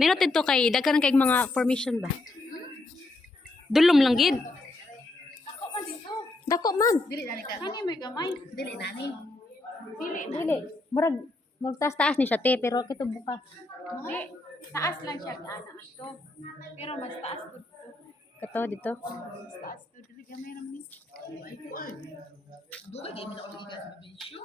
Meron to kay daghan kay mga formation ba? Dulom lang gid. Ako man dito. Dako man. Dili nani ka. Kani may gamay. Dili nani. Dili. Murag magtaas-taas ni siya te pero kito buka. Di, taas lang siya ana ato. Pero mas taas to. Kato dito. Mas taas to dili gamay ra ni. Ay ko ay. Dugay kay mina ulit ka sa bisyo.